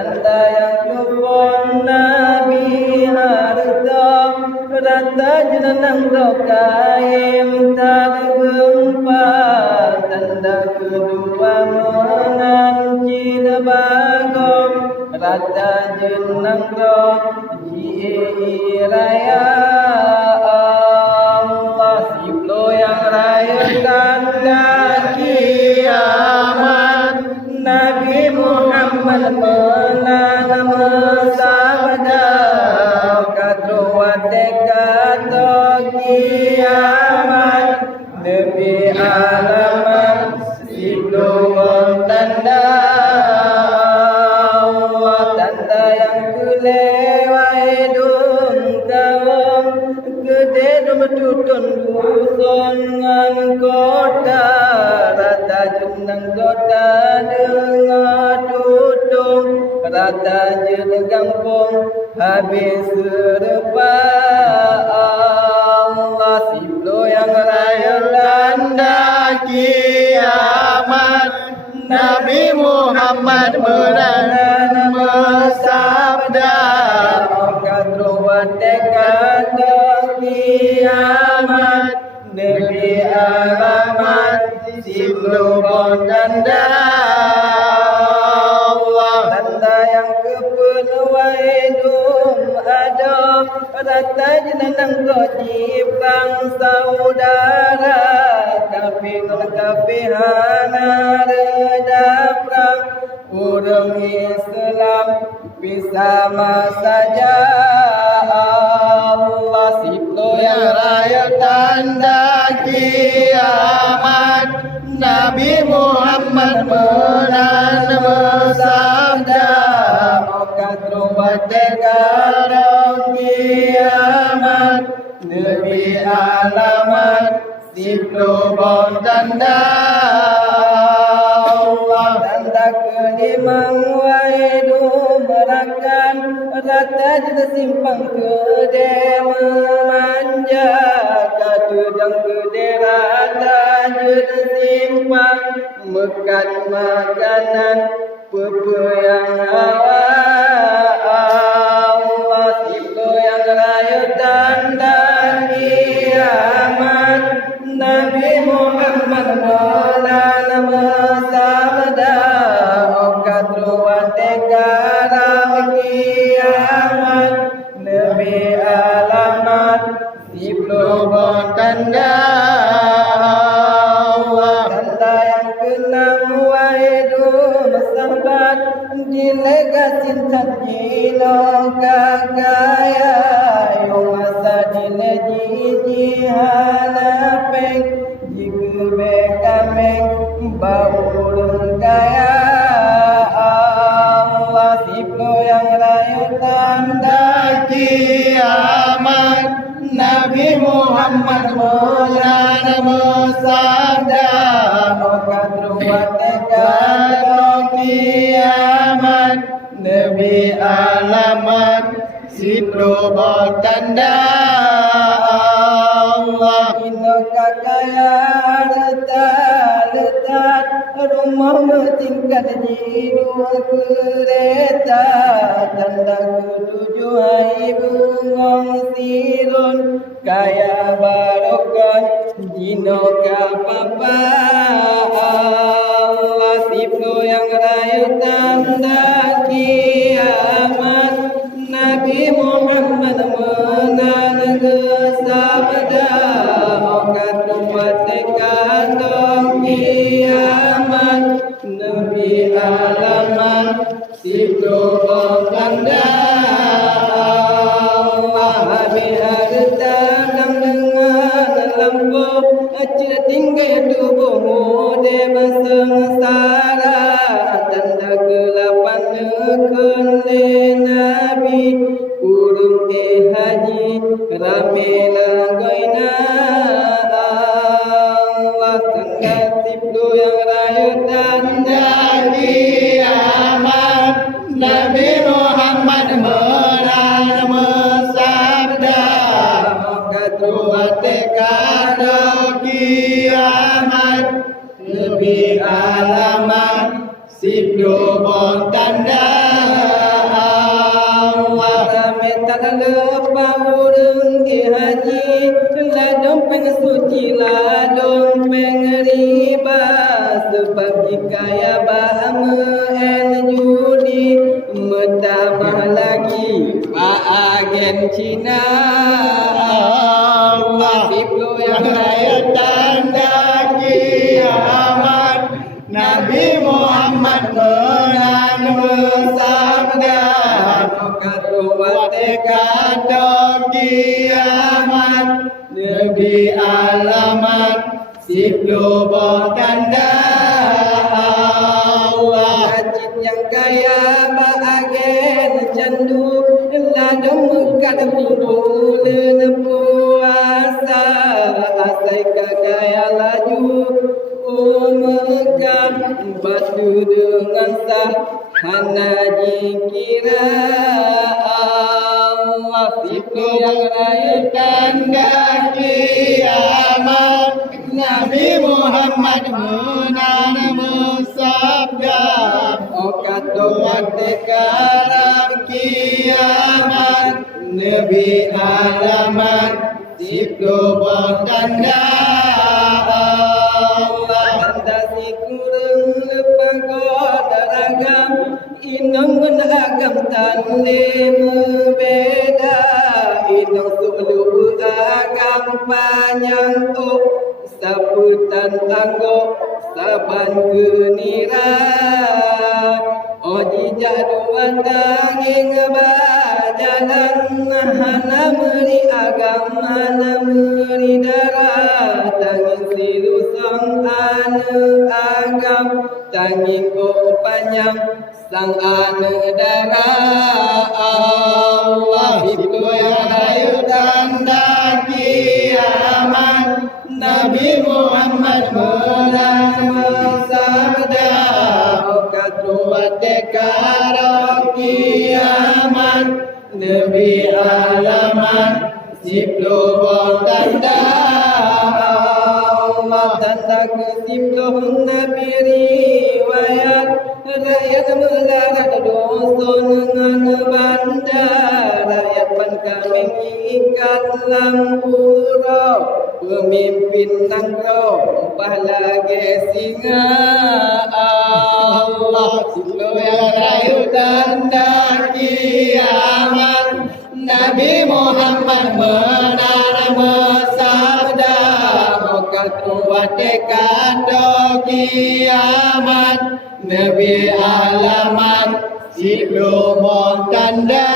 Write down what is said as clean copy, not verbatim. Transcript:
tanda yang kupon Nabi harta rata jenang rokaim tak gempa tanda kedua menanci bagom rata jenang roji raya Allah siblo yang raya tanda kiamat Nabi Muhammad menanam sabda kadwa kata kiamat Nabi alamat sebelum tanda Allah tanda yang kulewai dum kawang gede dum tutun buson ngan kota rata jenang kota dengar tutung rata jenang kampung habis serba Allah siblo yang raya tanda kiamat Nabi Muhammad menanam sabda kadruat kata kiamat Nabi alamat sebelum tanda Allah tanda yang kepenuhan dum ada rata jenang gojib bang saudara kafihana reda perang urang Islam bersama saja Allah siblo yang raya tanda kiamat Nabi Muhammad menanam sabda kadruat kata kiamat Nabi alamat sebelum tanda Allah tanda kelima waidu merakan rata jenis simpang kede memanja kadudang kede rata jenis simpang makan makanan pepe yang Allah siblo yang raya tanda kiamat Nabi Muhammad menanam sabda kadruat kata kiamat Nabi alamat sebelum tanda Allah tanda yang keenam waidu sahabat dilegasin tanjino kakaya yung asa dileji hanapeng jigube kameng baulun kaya Allah siblo yang raya tanda kiamat Nabi Muhammad menanam sabda kadruat kata kiamat Nabi alamat sebelum tanda Allah inna kakaya harta letak rumah tingkat di dua kereta tanda ketujuh ibu ngonsirun kaya barokah dino kapapa Allah siblo yang raya tanda kiamat Nabi Muhammad menanam sabda kadruat kata kiamat Nabi alamat sebelum tanda Allah habis harta dan dengan lampu cerita tinggal tubuh mode sengsara tanda kelapan nekun Nabi urung haji rame langgoina Allah tanda siblo yang raya tanda kiamat Nabi Muhammad menanam sabda kadruat kata kiamat Nabi alamat sebelum tanda Cina Allah Siplo yang raya tanda kiamat Nabi Muhammad menang bersabda kata kiamat Nabi alamat Siplo bertanda Allah Masjid yang kaya bahagian candu ladang mekat bulan puasa asai kaya laju Mekah batu dengan sah hana jikira Allah Itu yang raya tanda kiamat Nabi Muhammad menang bersabda kata karam kiamat Nabi alamat Siplo bertanda Allah anda si kurang lepangkot ragam inong menagam tanda berbeda inong sulu agam panjang sabutan anggok saban genira oji jaduan daging bajalan hana meri agam hana meri darah tanging silu sang ane agam tanging panjang sang ane darah Allah Itu yang rayu tanda kiamat Nabi Muhammad menang bersabda Kata kiamat Nabi alamat Siplo bertanda Allah tanda kesiploh Nabi riwayat rakyat melarat dosa dengan bandar rakyat pan kami ikat lampurau pemimpin nangro lagi singa Allah Siplo yang rayu tanda kiamat Nabi Muhammad menang bersabda kata kiamat Nabi alamat Siplo bertanda